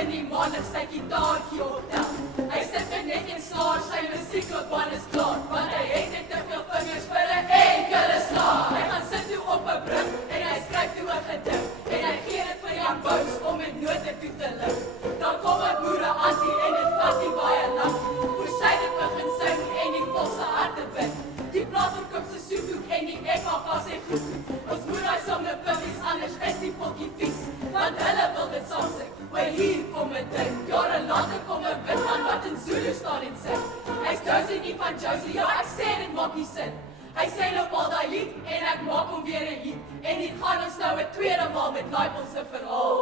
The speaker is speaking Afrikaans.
in die maandag sy gitaartjie optel. Hy sit net en snaar, sy musiekloopbaan is klaar, want hy het net te veel vingers vir 'n enkele snaar. Hy gaan sit toe op 'n brug en hy skryf toe 'n gedig en hy gee dit vir Jan Bous om met note toe te lig. Dan kom 'n boere antie en dit vat nie baie lank. Hoe sy dit begin sing en die volk se harte bid. Die plaas verkoop sy soekhoek en die ekka sê goed. Ons moet daai songe publies, anders is die potjie vies. Want hulle wil dit saam sing. Maar hier kom 'n ding. Jare later kom 'n wit man wat in Zulu staan en sing. Hy's Josie nie van Josie, ja ek sê dit maak nie sin. Hy sê nou al daai lied en ek maak hom weer 'n lied. En hier gaan ons nou 'n tweede maal met Laipel se verhaal.